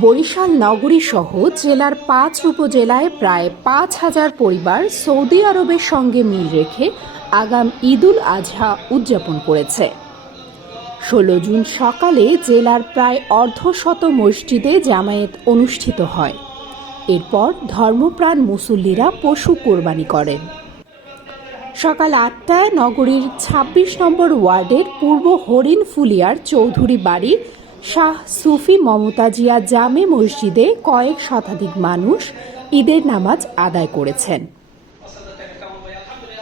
বরিশাল নগরী সহ জেলার পাঁচ উপজেলায় প্রায় পাঁচ হাজার পরিবার সৌদি আরবের সঙ্গে মিল রেখে আগাম ঈদুল আজহা উদযাপন করেছে। ষোলো জুন সকালে জেলার প্রায় অর্ধশত মসজিদে জামায়াত অনুষ্ঠিত হয়। এরপর ধর্মপ্রাণ মুসল্লিরা পশু কোরবানি করেন। সকাল আটটায় নগরীর ২৬ নম্বর ওয়ার্ডের পূর্ব হরিণ ফুলিয়ার চৌধুরী বাড়ি শাহ সুফি মমতাজিয়া জামে মসজিদে কয়েক শতাধিক মানুষ ঈদের নামাজ আদায় করেছেন।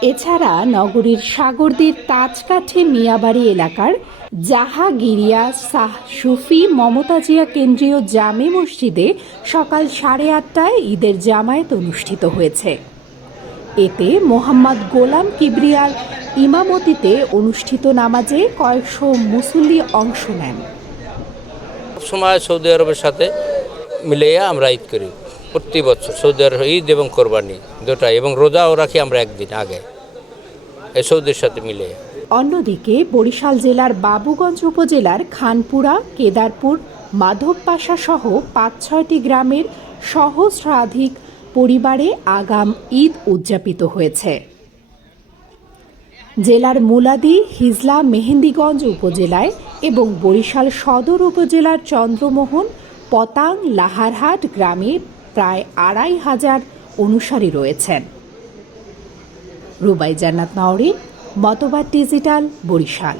এছাড়া নগরীর সাগরদীর তাজকাঠি মিয়াবাড়ি এলাকার জাহাগিরিয়া শাহ সুফি মমতাজিয়া কেন্দ্রীয় জামে মসজিদে সকাল সাড়ে আটটায় ঈদের জামায়াত অনুষ্ঠিত হয়েছে। এতে মোহাম্মদ গোলাম কিবরিয়ার ইমামতিতে অনুষ্ঠিত নামাজে কয়েকশো মুসল্লি অংশ নেন। সময় সৌদি আরবের সাথে মিলিয়ে আমরা ঈদ করি। প্রতি বছর সৌদি আরব ঈদ এবং কোরবানি দুটাই এবং রোজাও রাখি আমরা একদিন আগে। এই সৌদির সাথে মিলিয়ে অন্যদিকে বরিশাল জেলার বাবুগঞ্জ উপজেলার খানপুরা কেদারপুর মাধবপাশা সহ পাঁচ ছয়টি গ্রামের সহস্রাধিক পরিবারে আগাম ঈদ উদযাপিত হয়েছে। জেলার মুলাদি, হিজলা, মেহেন্দিগঞ্জ উপজেলায় এবং বরিশাল সদর উপজেলার চন্দ্রমোহন, পতাং, লাহারহাট গ্রামে প্রায় আড়াই হাজার অনুসারী রয়েছেন। রুবাই জান্নাত নাওরি মতবাদ ডিজিটাল, বরিশাল।